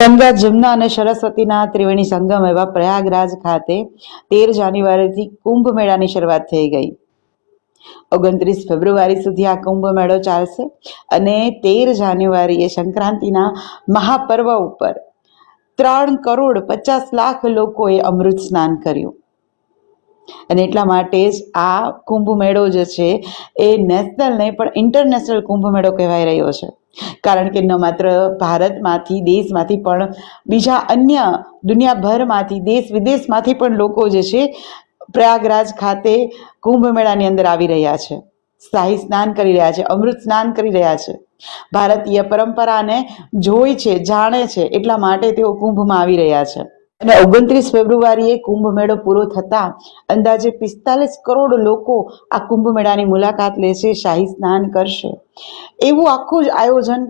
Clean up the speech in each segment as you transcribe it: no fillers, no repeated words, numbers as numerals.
ગંગા, જમુના અને સરસ્વતીના ત્રિવેણી સંગમ એવા પ્રયાગરાજ ખાતે 13 જાન્યુઆરીથી કુંભ મેળાની શરૂઆત થઈ ગઈ. 29 ફેબ્રુઆરી સુધી આ કુંભ મેળો ચાલશે અને 13 જાન્યુઆરીએ સંક્રાંતિના મહાપર્વ ઉપર 3,50,00,000 લોકોએ અમૃત સ્નાન કર્યું. અને એટલા માટે જ આ કુંભ મેળો જે છે એ નેશનલ નહીં પણ ઇન્ટરનેશનલ કુંભ મેળો કહેવાઈ રહ્યો છે. કારણ કે ન માત્ર ભારતમાંથી, દેશમાંથી પણ બીજા અન્ય દુનિયાભરમાંથી, દેશ વિદેશમાંથી પણ લોકો જે છે પ્રયાગરાજ ખાતે કુંભ મેળાની અંદર આવી રહ્યા છે, શાહી સ્નાન કરી રહ્યા છે, અમૃત સ્નાન કરી રહ્યા છે. ભારતીય પરંપરાને જોઈ છે, જાણે છે, એટલા માટે તેઓ કુંભમાં આવી રહ્યા છે. અને 29 ફેબ્રુઆરીએ કુંભ મેળો પૂરો થતા અંદાજે 45 કરોડ લોકો આ કુંભ મેળાની મુલાકાત લેશે, શાહી સ્નાન કરશે. એવું આખું જ આયોજન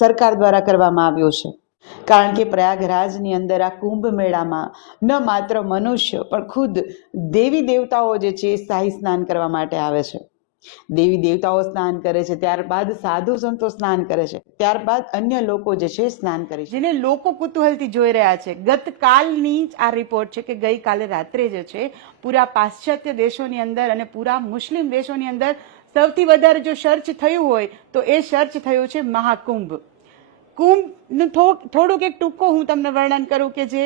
સરકાર દ્વારા કરવામાં આવ્યું છે. કારણ કે પ્રયાગરાજની અંદર આ કુંભ મેળામાં ન માત્ર મનુષ્ય પણ ખુદ દેવી દેવતાઓ જે છે શાહી સ્નાન કરવા માટે આવે છે. દેવી દેવતાઓ સ્નાન કરે છે, ત્યારબાદ સાધુ સંતો સ્નાન કરે છે, ત્યારબાદ અન્ય લોકો જે છે સ્નાન કરે છે, જેને લોકો કુતૂહલથી જોઈ રહ્યા છે. ગતકાલની જ આ રિપોર્ટ છે કે ગઈકાલે રાત્રે જે છે પૂરા પાશ્ચાત્ય દેશોની અંદર અને પૂરા મુસ્લિમ દેશોની અંદર સૌથી વધારે જો સર્ચ થયું હોય તો એ સર્ચ થયું છે મહાકુંભ. કુંભનું થોડુંક એક ટૂંકો હું તમને વર્ણન કરું કે જે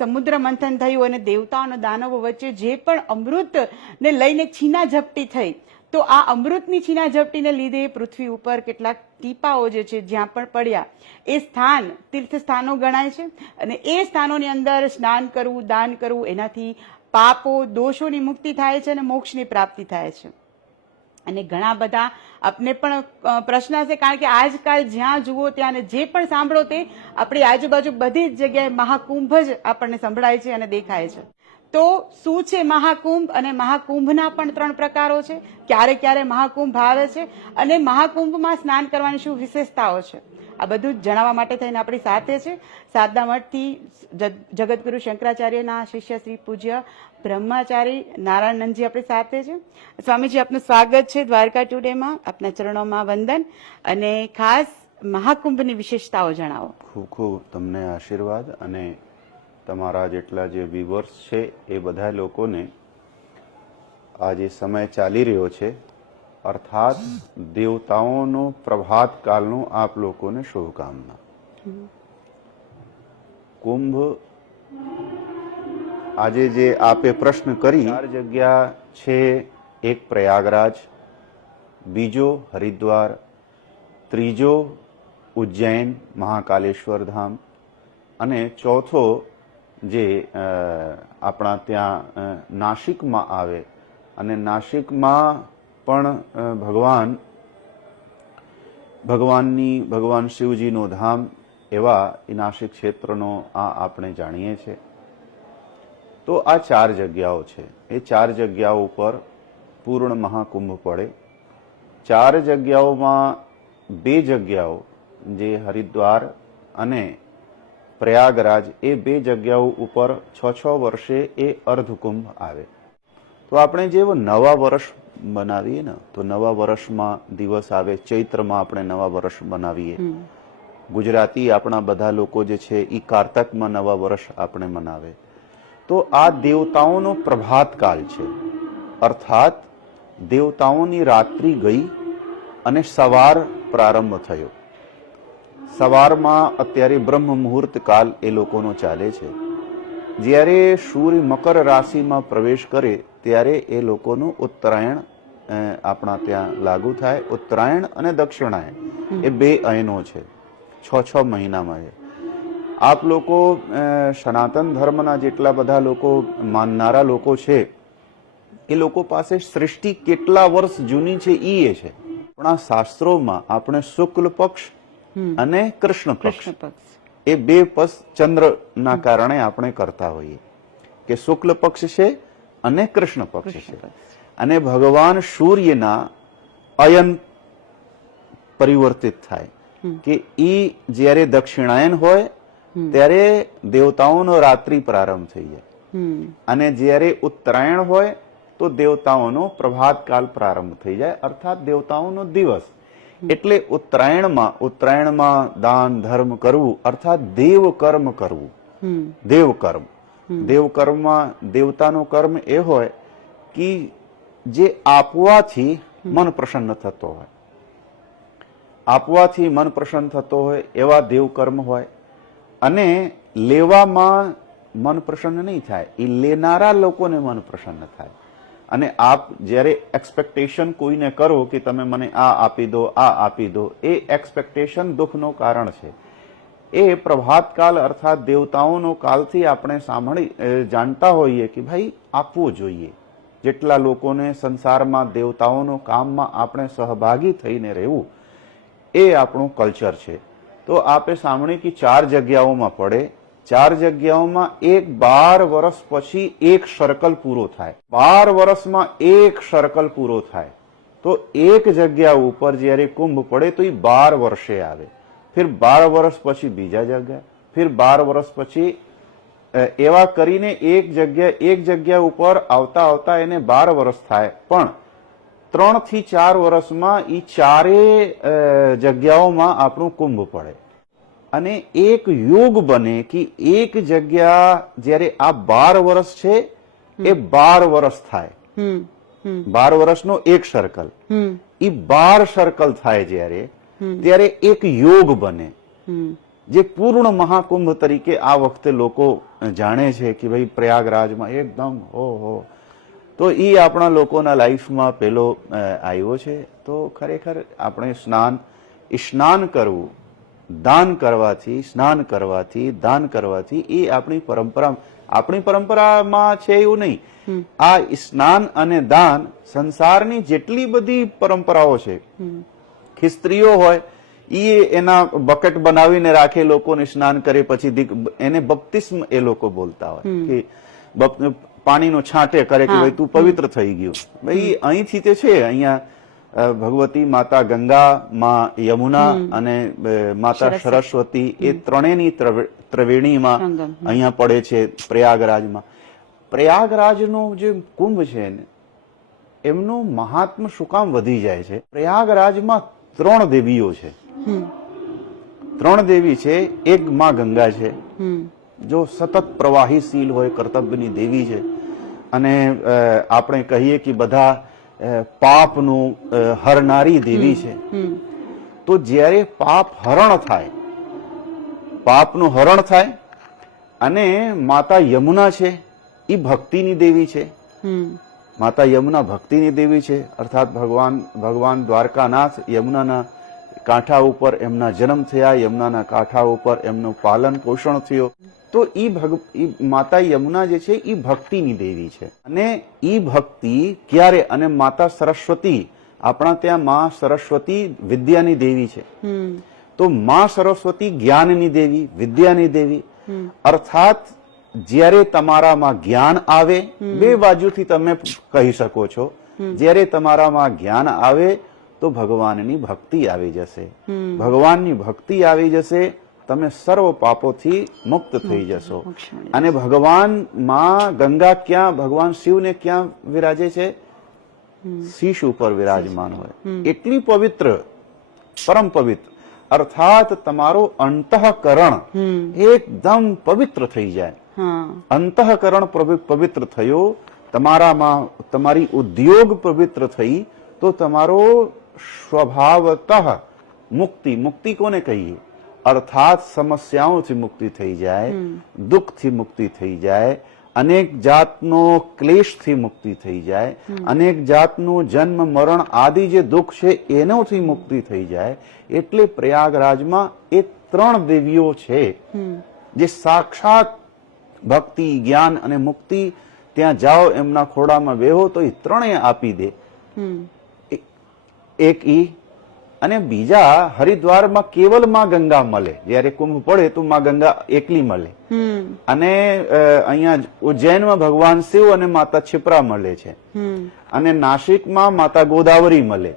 સમુદ્ર મંથન થયું અને દેવતાઓ અને દાનવો વચ્ચે જે પણ અમૃતને લઈને છીનાઝપટી થઈ, તો આ અમૃતની છીનાઝપટીને લીધે પૃથ્વી ઉપર કેટલાક ટીપાઓ જે છે જ્યાં પણ પડ્યા એ સ્થાન તીર્થ સ્થાનો ગણાય છે. અને એ સ્થાનોની અંદર સ્નાન કરવું, દાન કરવું, એનાથી પાપો, દોષોની મુક્તિ થાય છે અને મોક્ષની પ્રાપ્તિ થાય છે. અને ઘણા બધા આપને પણ પ્રશ્ન હશે, કારણ કે આજકાલ જ્યાં જુઓ ત્યાં જે પણ સાંભળો તે આપણી આજુબાજુ બધી જ જગ્યાએ મહાકુંભ જ આપણને સંભળાય છે અને દેખાય છે. તો શું છે મહાકુંભ? અને મહાકુંભના પણ 3 પ્રકારો છે. ક્યારે ક્યારે મહાકુંભ આવે છે અને મહાકુંભમાં સ્નાન કરવાની શું વિશેષતાઓ છે, આ બધું જ જણાવવા માટે થઈને આપણી સાથે છે સારદા મઠથી જગતગુરુ શંકરાચાર્યના શિષ્ય શ્રી પૂજ્ય બ્રહ્માચારી નારાયણનંદજી આપણી સાથે છે. સ્વામીજી, આપનું સ્વાગત છે દ્વારકા ટુડેમાં. આપના ચરણોમાં વંદન. અને ખાસ મહાકુંભની વિશેષતાઓ જણાવો. ખૂબ ખૂબ તમને આશીર્વાદ. અને તમારા જેટલા જે વ્યુઅર્સ છે એ બધા લોકોને આ જે સમય ચાલી રહ્યો છે અર્થાત દેવતાઓનો પ્રભાત કાળનો આપ લોકોને શુભકામના. કુંભ આજે જે આપે પ્રશ્ન કરી, 4 જગ્યા છે. એક પ્રયાગરાજ, બીજો હરિદ્વાર, ત્રીજો ઉજ્જૈન મહાકાલેશ્વર ધામ અને ચોથો જે આપણા ત્યાં નાસિકમાં આવે. અને નાસિકમાં પણ ભગવાન શિવજીનો ધામ એવા એ નાસિક ક્ષેત્રનો આ આપણે જાણીએ છીએ. તો આ 4 જગ્યાઓ છે. એ 4 જગ્યાઓ ઉપર પૂર્ણ મહાકુંભ પડે. 4 જગ્યાઓમાં 2 જગ્યાઓ જે હરિદ્વાર અને પ્રયાગરાજ, એ 2 જગ્યાઓ ઉપર 6 વર્ષે એ અર્ધકુંભ આવે. તો આપણે જેવો નવા વર્ષ બનાવીએ ને, તો નવા વર્ષમાં દિવસ આવે, ચૈત્રમાં આપણે નવા વર્ષ બનાવીએ. ગુજરાતી આપણા બધા લોકો જે છે એ કારતકમાં નવા વર્ષ આપણે મનાવે. તો આ દેવતાઓનો પ્રભાત કાળ છે. અર્થાત દેવતાઓની રાત્રિ ગઈ અને સવાર પ્રારંભ થયો. સવારમાં અત્યારે બ્રહ્મ મુહૂર્ત કાલ એ લોકોનો ચાલે છે. જ્યારે સૂર્ય મકર રાશિમાં પ્રવેશ કરે ત્યારે એ લોકોનું ઉત્તરાયણ આપણા ત્યાં લાગુ થાય. ઉત્તરાયણ અને દક્ષિણાયણ એ 2 અયનો છે, 6 મહિનામાં. આપ લોકો સનાતન ધર્મના જેટલા બધા લોકો માનનારા લોકો છે એ લોકો પાસે સૃષ્ટિ કેટલા વર્ષ જૂની છે એ છે. આપણા શાસ્ત્રોમાં આપણે શુક્લ પક્ષ અને કૃષ્ણ પક્ષ એ 2 પક્ષ ચંદ્રના કારણે આપણે કરતા હોઈએ કે શુક્લ પક્ષ છે અને કૃષ્ણ પક્ષ છે. અને ભગવાન સૂર્યના અયન પરિવર્તિત થાય કે એ જ્યારે દક્ષિણાયન હોય ત્યારે દેવતાઓનો રાત્રિ પ્રારંભ થઈ જાય. અને જ્યારે ઉત્તરાયણ હોય તો દેવતાઓનો પ્રભાત કાલ પ્રારંભ થઈ જાય, અર્થાત દેવતાઓનો દિવસ. એટલે ઉત્તરાયણમાં દાન ધર્મ કરવું અર્થાત દેવ કર્મ કરવું. દેવ કર્મ, દેવ કર્મમાં દેવતાનો કર્મ એ હોય કે જે આપવાથી મન પ્રસન્ન થતો હોય, આપવાથી મન પ્રસન્ન થતો હોય એવા દેવ કર્મ હોય. અને લેવામાં મન પ્રસન્ન નહીં થાય, એ લેનારા લોકોને મન પ્રસન્ન થાય. અને આપ જ્યારે એક્સપેક્ટેશન કોઈને કરો કે તમે મને આ આપી દો, આ આપી દો, એ એક્સપેક્ટેશન દુઃખનો કારણ છે. એ પ્રભાતકાલ અર્થાત દેવતાઓનો કાલથી આપણે જાણતા હોઈએ કે ભાઈ આપવું જોઈએ. જેટલા લોકોને સંસારમાં દેવતાઓનો કામમાં આપણે સહભાગી થઈને રહેવું, એ આપણું કલ્ચર છે. તો આપે સાંભળ્યું કે 4 જગ્યાઓમાં પડે, 4 જગ્યાઓમાં 12 વર્ષ પછી એક સર્કલ પૂરો થાય. 12 વર્ષમાં એક સર્કલ પૂરો થાય. તો એક જગ્યા ઉપર જયારે કુંભ પડે તો એ 12 વર્ષે આવે. ફિર 12 વર્ષ પછી બીજા જગ્યા, ફિર 12 વર્ષ પછી એવા કરીને એક જગ્યા ઉપર આવતા આવતા એને 12 વર્ષ થાય. પણ 3 થી 4 વર્ષમાં એ 4 જગ્યાઓમાં આપણું કુંભ પડે. અને એક યોગ બને કે એક જગ્યા જયારે આ 12 વર્ષ છે એ 12 વર્ષ થાય. 12 વર્ષનો એક સર્કલ, એ 12 સર્કલ થાય જયારે, ત્યારે એક યોગ બને, જે પૂર્ણ મહાકુંભ તરીકે આ વખતે લોકો જાણે છે કે ભાઈ પ્રયાગરાજમાં એકદમ ઓહો. તો એ આપણા લોકોના લાઈફમાં પેલો આવ્યો છે. તો ખરેખર આપણે સ્નાન કરવું, દાન કરવાથી, સ્નાન કરવાથી, દાન કરવાથી, એ આપણી પરંપરામાં છે એવું નહીં. આ સ્નાન અને દાન સંસારની જેટલી બધી પરંપરાઓ છે, ખિસ્ત્રીઓ હોય એ એના બકેટ બનાવીને રાખે, લોકોને સ્નાન કરે, પછી એને બપ્તિસ્મ એ લોકો બોલતા હોય કે પાણીનો છાંટે કરે કે ભાઈ તું પવિત્ર થઈ ગયું. ભાઈ અહીંથી તે છે, અહીંયા ભગવતી માતા ગંગા, માં યમુના અને માતા સરસ્વતી, એ ત્રણેયની ત્રિવેણીમાં અહીંયા પડે છે પ્રયાગરાજમાં. પ્રયાગરાજનો જે કુંભ છે ને, એમનું મહાત્મ્ય શું કામ વધી જાય છે? પ્રયાગરાજમાં 3 દેવીઓ છે. 3 દેવી છે. એક માં ગંગા છે, જો સતત પ્રવાહીશીલ હોય, કર્તવ્યની દેવી છે. અને આપણે કહીએ કે બધા પાપનું હરનારી દેવી છે. તો જ્યારે પાપ હરણ થાય, પાપનું હરણ થાય, અને માતા યમુના છે, એ ભક્તિની દેવી છે. માતા યમુના ભક્તિની દેવી છે. અર્થાત ભગવાન દ્વારકાનાથ યમુનાના કાંઠા ઉપર એમના જન્મ થયા, યમુનાના કાંઠા ઉપર એમનું પાલન પોષણ થયું. તો ઈ માતા યમુના જે છે એ ભક્તિની દેવી છે. અને ઈ ભક્તિ ક્યારે? અને માતા સરસ્વતી, આપણા ત્યાં માં સરસ્વતી વિદ્યાની દેવી છે. તો માં સરસ્વતી જ્ઞાનની દેવી, વિદ્યાની દેવી. અર્થાત જ્યારે તમારામાં જ્ઞાન આવે, બે બાજુથી તમે કહી શકો છો, જ્યારે તમારામાં જ્ઞાન આવે તો ભગવાનની ભક્તિ આવી જશે. ભગવાનની ભક્તિ આવી જશે, તમે સર્વ પાપોથી મુક્ત થઈ જશો. અને ભગવાન માં ગંગા ક્યાં, ભગવાન શિવને ક્યાં વિરાજે છે? શીશ ઉપર વિરાજમાન હોય. એટલી પવિત્ર, પરમ પવિત્ર. અર્થાત તમારો અંતઃકરણ એકદમ પવિત્ર થઈ જાય. અંતઃકરણ પવિત્ર થયો, તમારામાં તમારી ઉદ્યોગ પવિત્ર થઈ, તો તમારો સ્વભાવતઃ મુક્તિ. મુક્તિ કોને કહીએ? અર્થાત સમસ્યાઓથી મુક્તિ થઈ જાય, દુઃખથી મુક્તિ થઈ જાય, અનેક જાતનો ક્લેશથી મુક્તિ થઈ જાય, અનેક જાતનું જન્મ મરણ આદિ જે દુઃખ છે એનોથી મુક્તિ થઈ જાય. એટલે પ્રયાગરાજમાં એ 3 દેવીઓ છે જે સાક્ષાત ભક્તિ, જ્ઞાન અને મુક્તિ. ત્યાં જાઓ, એમના ખોડામાં બેહો તો એ 3 આપી દે. એક ઈ, અને બીજા હરિદ્વારમાં કેવલ માં ગંગા મળે. જયારે કુંભ પડે તો માં ગંગા એકલી મળે. અને અહીંયા ઉજ્જૈનમાં ભગવાન શિવ અને માતા છિપ્રા મળે છે. અને નાસિકમાં માતા ગોદાવરી મળે.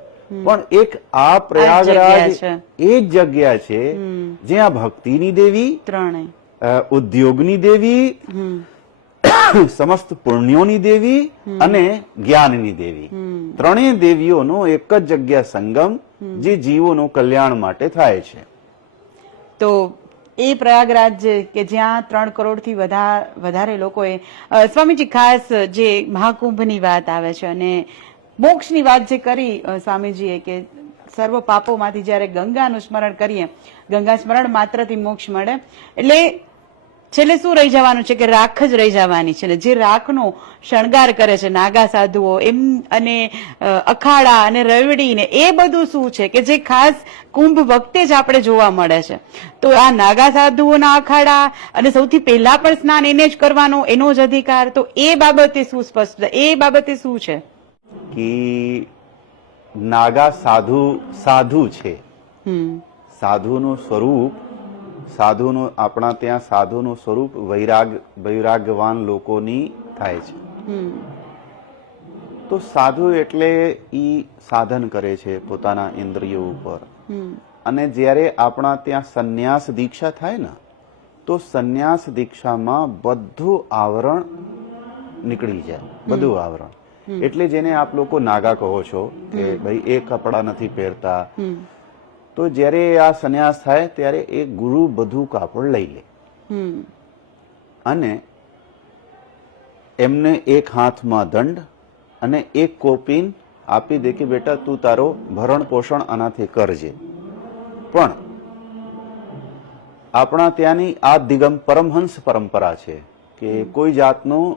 પણ એક આ પ્રયાગરાજ એ જ જગ્યા છે જ્યાં ભક્તિની દેવી, ઉદ્યોગની દેવી, સમસ્ત પુણ્યોની દેવી અને જ્ઞાનની દેવી, 3 દેવીઓનો એક જ જગ્યા સંગમ જે જીવોનું કલ્યાણ માટે થાય છે. તો એ પ્રયાગરાજ કે જ્યાં 3 કરોડથી વધારે લોકોએ સ્વામીજી ખાસ જે મહાકુંભની વાત આવે છે અને મોક્ષની વાત જે કરી સ્વામીજીએ કે સર્વ પાપોમાંથી જ્યારે ગંગાનું સ્મરણ કરીએ, ગંગા સ્મરણ માત્રથી મોક્ષ મળે, એટલે છેલ્લે શું રહી જવાનું છે કે રાખ જ રહી જવાની છે. ને જે રાખનો શણગાર કરે છે નાગા સાધુઓ એમ અને અખાડા અને રવડી ને એ બધું શું છે કે જે ખાસ કુંભ વખતે જ આપણે જોવા મળે છે. તો આ નાગા સાધુઓના અખાડા અને સૌથી પહેલા પણ સ્નાન એને જ કરવાનો, એનો જ અધિકાર, તો એ બાબતે શું સ્પષ્ટ, એ બાબતે શું છે કે નાગા સાધુ છે. સાધુનું સ્વરૂપ, આપણા ત્યાં સાધુનું સ્વરૂપ વૈરાગ્યવાન લોકોની થાય છે. તો સાધુ એટલે ઈ સાધન કરે છે પોતાના ઇન્દ્રિયો ઉપર. અને જ્યારે આપણા ત્યાં સંન્યાસ દીક્ષા થાય ને, તો સંન્યાસ દીક્ષામાં બધું આવરણ નીકળી જાય, બધું આવરણ. એટલે જેને આપ લોકો નાગા કહો છો કે ભાઈ એ કપડા નથી પહેરતા, તો જ્યારે આ સંન્યાસ થાય ત્યારે એ ગુરુ બધું કાપડ લઈ લે અને એમને એક હાથમાં દંડ અને એક કોપીન આપી દે કે બેટા તું તારો ભરણ પોષણ આનાથી કરજે. પણ આપણા ત્યાંની આ પરમહંસ પરંપરા છે કે કોઈ જાતનું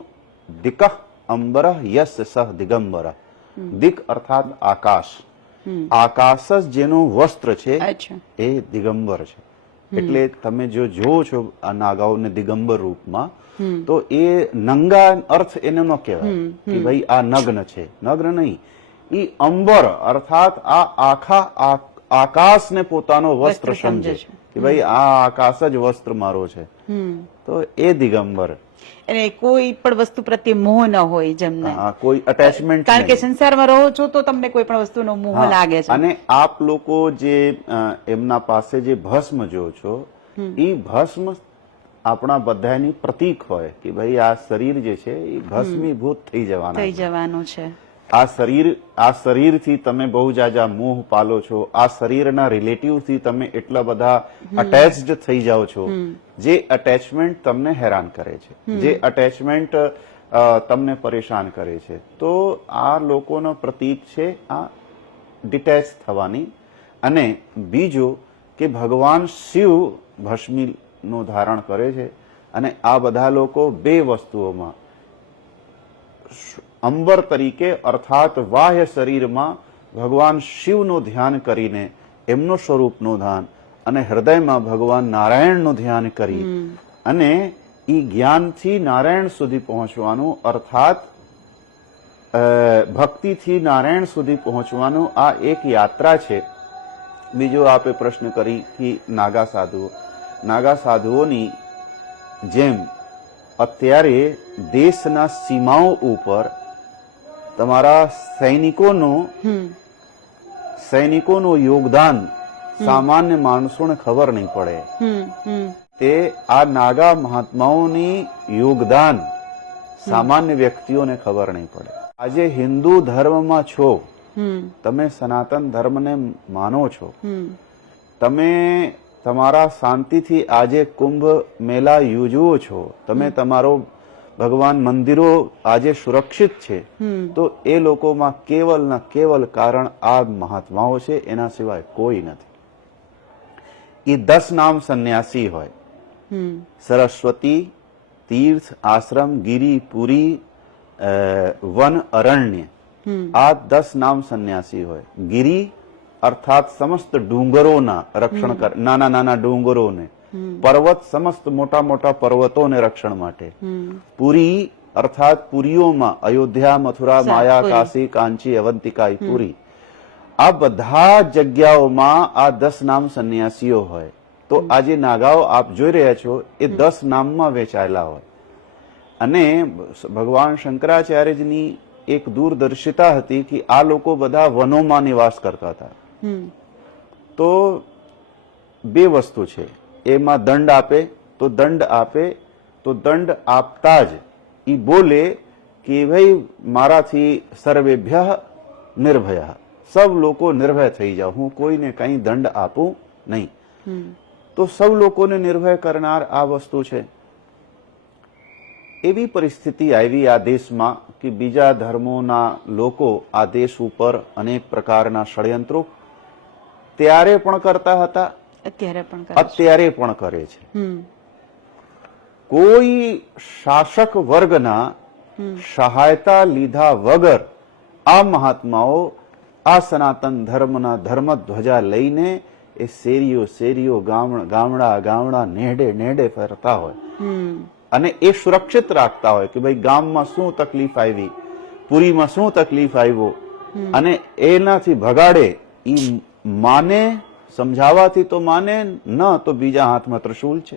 દિકઃ અંબર યસ સહ દિગંબર. દિક અર્થાત આકાશ, આકાશ જ જેનું વસ્ત્ર છે એ દિગંબર છે. એટલે તમે જો જોવો છો આ નાગાઓને દિગંબર રૂપમાં, તો એ નંગા અર્થ એનો ન કહેવાય કે ભાઈ આ નગ્ન છે, નગ્ન નહીં. એ અંબર અર્થાત આ આખા આકાશને પોતાનો વસ્ત્ર સમજે છે કે ભાઈ આ આકાશ જ વસ્ત્ર મારો છે, તો એ દિગંબર. અને કોઈ પણ વસ્તુ પ્રત્યે મોહ ન હોય, જેમને કોઈ અટેચમેન્ટ, કારણ કે સંસારમાં રહો છો તો તમને કોઈ પણ વસ્તુનો મોહ લાગે છે. અને આપ લોકો જે એમના પાસે જે ભસ્મ જો છો, એ ભસ્મ આપણા બધાની પ્રતીક હોય કે ભાઈ આ શરીર જે છે એ ભસ્મીભૂત થઈ જવાનું છે. આ શરીરથી તમે બહુ જાજા મોહ પાલો છો, આ શરીરના રિલેટિવથી તમે એટલા બધા અટેચ્ડ થઈ જાઓ છો, જે અટેચમેન્ટ તમને હેરાન કરે છે, જે અટેચમેન્ટ તમને પરેશાન કરે છે. તો આ લોકોનો પ્રતીક છે આ ડિટેચ થવાની. અને બીજું કે ભગવાન શિવ ભસ્મીનું ધારણ કરે છે અને આ બધા લોકો બે વસ્તુઓમાં અંબર તરીકે અર્થાત બાહ્ય શરીરમાં ભગવાન શિવનું ધ્યાન કરીને એમનું સ્વરૂપનું ધ્યાન અને હૃદયમાં ભગવાન નારાયણનું ધ્યાન કરી અને એ જ્ઞાનથી નારાયણ સુધી પહોંચવાનું, અર્થાત ભક્તિથી નારાયણ સુધી પહોંચવાનું આ એક યાત્રા છે. બીજો આપે પ્રશ્ન કરી કે નાગા સાધુઓની જેમ અત્યારે દેશના સીમાઓ ઉપર તમારા સૈનિકોનું યોગદાન સામાન્ય માણસોને ખબર નહીં પડે. તે આ નાગા મહાત્માઓની યોગદાન સામાન્ય વ્યક્તિઓને ખબર નહીં પડે. આજે હિન્દુ ધર્મમાં છો, તમે સનાતન ધર્મને માનો છો, તમે તમારા શાંતિથી આજે કુંભ મેળા યોજવો છો, તમે તમારો ભગવાન મંદિરો આજે સુરક્ષિત છે, તો એ લોકોમાં કેવલ કારણ આ મહાત્માઓ છે, એના સિવાય કોઈ નથી. એ 10 નામ સંન્યાસી હોય, સરસ્વતી, તીર્થ, આશ્રમ, ગિરી, પુરી, વન, અરણ્ય, આ 10 નામ સંન્યાસી હોય. ગિરી અર્થાત સમસ્ત ડુંગરોના રક્ષણ કરે, નાના ડુંગરોને. પર્વત સમસ્ત મોટા પર્વતોને રક્ષણ માટે. પુરી અર્થાત પુરીઓમાં અયોધ્યા, મથુરા, માયા, કાશી, કાંચી, અવંતિકા, પુરી, આ બધા જગ્યાઓમાં આ 10 નામ સંન્યાસીઓ હોય. તો આ જે નાગાઓ આપ જોઈ રહ્યા છો એ 10 નામમાં વેચાયેલા હોય. અને ભગવાન શંકરાચાર્યજીની એક દૂરદર્શિતા હતી કે આ લોકો બધા વનોમાં નિવાસ કરતા હતા. તો બે વસ્તુ છે, એમાં દંડ આપે તો દંડ આપતા જ ઈ બોલે કે ભાઈ મારાથી સર્વેભ્ય નિર્ભય, સૌ લોકો નિર્ભય થઈ જાઓ, હું કોઈને કંઈ દંડ આપું નહીં. તો સૌ લોકોને નિર્ભય કરનાર આ વસ્તુ છે. એવી પરિસ્થિતિ આવી આ દેશમાં કે બીજા ધર્મોના લોકો આ દેશ ઉપર અનેક પ્રકારના ષડયંત્રો ત્યારે પણ કરતા હતા, અત્યારે પણ કરે છે. કોઈ શાસક વર્ગના સહાયતા લીધા વગર આ મહાત્માઓ આ સનાતન ધર્મના ધર્મધ્વજા લઈને એ શેરીઓ ગામડા ગામડા નેડે ફરતા હોય અને એ સુરક્ષિત રાખતા હોય કે ભાઈ ગામમાં શું તકલીફ આવી, પુરીમાં શું તકલીફ આવ્યો, અને એનાથી ભગાડે. ઈ માને, સમજાવવાથી તો માને, ન તો બીજા હાથમાં ત્રિશૂલ છે,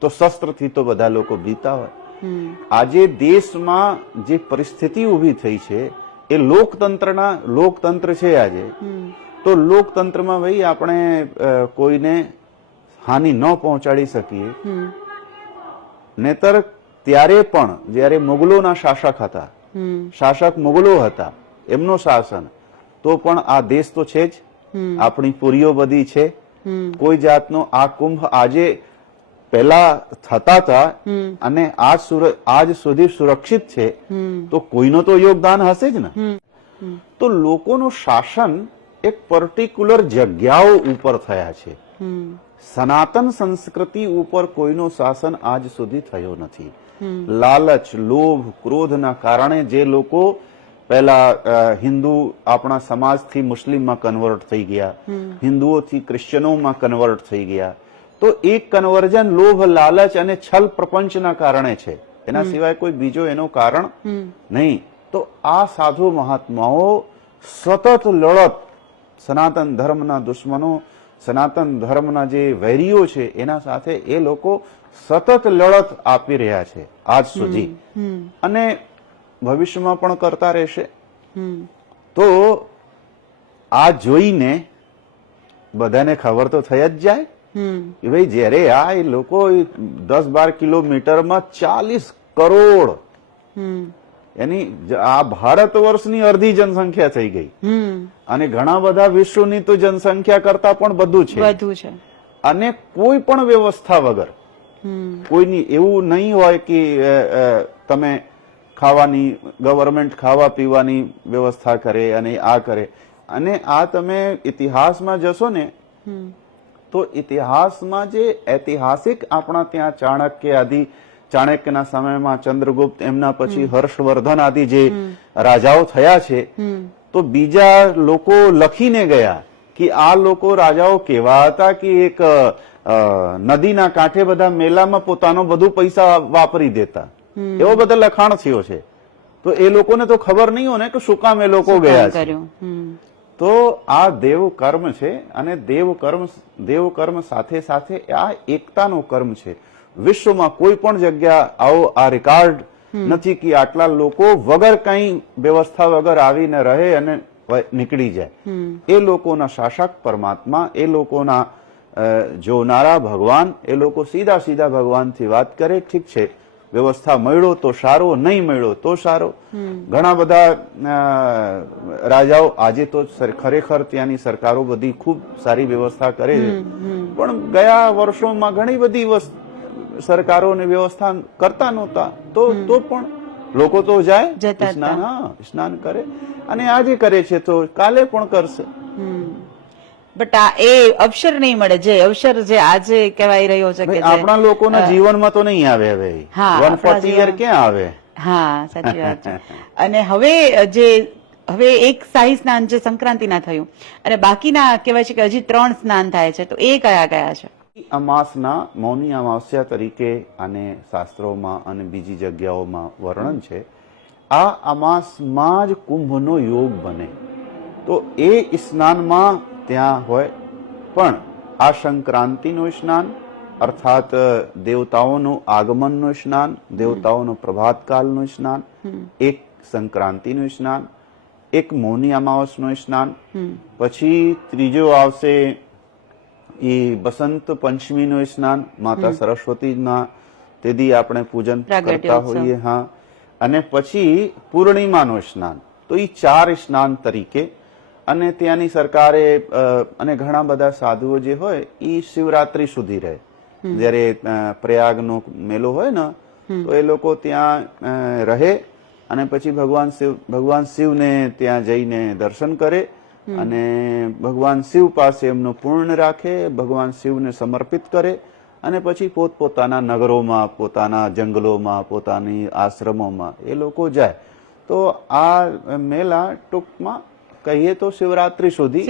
તો શસ્ત્રથી તો બધા લોકો બીતા હોય. આજે દેશમાં જે પરિસ્થિતિ ઊભી થઈ છે એ લોકતંત્ર છે આજે. તો લોકતંત્રમાં ભાઈ આપણે કોઈને હાનિ ન પહોંચાડી શકીએ. નહીતર ત્યારે પણ જયારે મુગલોના શાસક મુગલો હતા, એમનો શાસન, તો પણ આ દેશ તો છે જ, આપણી પુરીઓ બધી છે. કોઈ જાતનો આ કુંભ આજે પહેલા થતા હતા અને આજ સુધી સુરક્ષિત છે, તો કોઈનો તો યોગદાન હશે જ ને. તો લોકોનું શાસન એક પર્ટિક્યુલર જગ્યાઓ ઉપર થયા છે. સનાતન સંસ્કૃતિ ઉપર કોઈનો શાસન આજ સુધી થયો નથી. લાલચ, લોભ, ક્રોધના કારણે જે લોકો પહેલા હિન્દુ આપણા સમાજથી મુસ્લિમમાં કન્વર્ટ થઈ ગયા, હિન્દુઓથી ક્રિશ્ચનોમાં કન્વર્ટ થઈ ગયા, તો એ કન્વર્જન લોભ, લાલચ અને છલ પ્રપંચના કારણે છે. એના સિવાય કોઈ બીજો એનું કારણ નહીં. તો આ સાધુ મહાત્માઓ સતત લડત, સનાતન ધર્મના દુશ્મનો, સનાતન ધર્મના જે વૈરીઓ છે એના સાથે એ લોકો સતત લડત આપી રહ્યા છે આજ સુધી, અને ભવિષ્યમાં પણ કરતા રહેશે. તો આ જોઈને બધાને ખબર તો થઈ જ જાય કે ભાઈ જયારે આ એ લોકો 10-12 કિલોમીટરમાં 40 કરોડ, એની આ ભારત વર્ષની અડધી જનસંખ્યા થઈ ગઈ, અને ઘણા બધા વિશ્વની તો જનસંખ્યા કરતા પણ બધું છે. અને કોઈ પણ વ્યવસ્થા વગર, કોઈની એવું નહીં હોય કે તમે ખાવાની, ગવર્મેન્ટ ખાવા પીવાની વ્યવસ્થા કરે અને આ કરે. અને આ તમે ઇતિહાસમાં જશો ને તો ઇતિહાસમાં જે ઐતિહાસિક આપણા ત્યાં ચાણક્યના સમયમાં ચંદ્રગુપ્ત, એમના પછી હર્ષવર્ધન આદિ જે રાજાઓ થયા છે, તો બીજા લોકો લખીને ગયા કે આ લોકો રાજાઓ કેવા હતા કે એક નદીના કાંઠે બધા મેલામાં પોતાનો બધું પૈસા વાપરી દેતા, એવો બધા લખાણ થયો છે. તો એ લોકોને તો ખબર નહીં હોય ને કે શું કામ એ લોકો ગયા છે. તો આ દેવ કર્મ છે, અને દેવ કર્મ સાથે સાથે આ એકતાનો કર્મ છે. વિશ્વમાં કોઈ પણ જગ્યા આવો આ રેકોર્ડ નથી કે આટલા લોકો વગર કઈ વ્યવસ્થા વગર આવીને રહે અને નીકળી જાય. એ લોકોના શાસક પરમાત્મા, એ લોકોના જોનારા ભગવાન, એ લોકો સીધા ભગવાનથી વાત કરે. ઠીક છે, વ્યવસ્થા મળ્યો તો સારો, નહીં મળ્યો તો સારો. ઘણા બધા રાજાઓ આજે તો ખરેખર ત્યાંની સરકારો બધી ખૂબ સારી વ્યવસ્થા કરે છે, પણ ગયા વર્ષોમાં ઘણી બધી સરકારોની વ્યવસ્થા કરતા નહોતા. તો પણ લોકો તો જાય, સ્નાન કરે, અને આજે કરે છે તો કાલે પણ કરશે. બટ આ એ અવસર નહીં મળે, જે અવસર જે આજે કહેવાય રહ્યો છે કે આપણા લોકોના જીવનમાં તો નહીં આવે. હવે 140 યર ક્યાં આવે? હા, સાચી વાત છે. અને હવે એક શાહી સ્નાન જે સંક્રાંતિના થયું, અને બાકીના કહેવાય છે કે હજી 3 સ્નાન થાય છે, તો એ કયા છે? અમાસના મૌની અમાસ્યા તરીકે આને શાસ્ત્રોમાં અને બીજી જગ્યાઓમાં વર્ણન છે. આ અમાસમાં જ કુંભનો યોગ બને, તો એ સ્નાનમાં ત્યાં હોય. પણ આ સંક્રાંતિનું સ્નાન, અર્થાત દેવતાઓનું આગમનનું સ્નાન, દેવતાઓનું પ્રભાતકાલનું સ્નાન, એક સંક્રાંતિનું સ્નાન, એક મૌની અમાવસનું સ્નાન, પછી ત્રીજો આવશે એ બસંત પંચમીનું સ્નાન, માતા સરસ્વતીના તેથી આપણે પૂજન કરતા હોઈએ. હા, અને પછી પૂર્ણિમાનું સ્નાન. તો એ 4 સ્નાન તરીકે અને ત્યાંની સરકારે અને ઘણા બધા સાધુઓ જે હોય એ શિવરાત્રી સુધી રહે. જ્યારે પ્રયાગનો મેળો હોય ને તો એ લોકો ત્યાં રહે અને પછી ભગવાન શિવને ત્યાં જઈને દર્શન કરે અને ભગવાન શિવ પાસે એમનું પૂર્ણ રાખે, ભગવાન શિવને સમર્પિત કરે અને પછી પોતપોતાના નગરોમાં, પોતાના જંગલોમાં, પોતાની આશ્રમોમાં એ લોકો જાય. તો આ મેળા ટૂંકમાં કહીએ તો શિવરાત્રી સુધી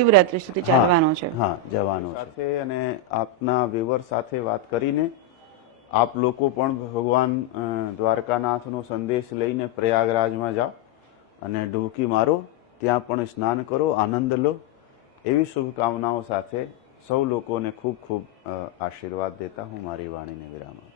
ચાલવાનો છે. હા, જવાનું સાથે. અને આપના વ્યુઅર સાથે વાત કરીને આપ લોકો પણ ભગવાન દ્વારકાનાથનો સંદેશ લઈને પ્રયાગરાજમાં જાઓ અને ડૂબકી મારો, ત્યાં પણ સ્નાન કરો, આનંદ લો, એવી શુભકામનાઓ સાથે સૌ લોકોને ખૂબ ખૂબ આશીર્વાદ દેતા હું મારી વાણીને વિરામ આપું.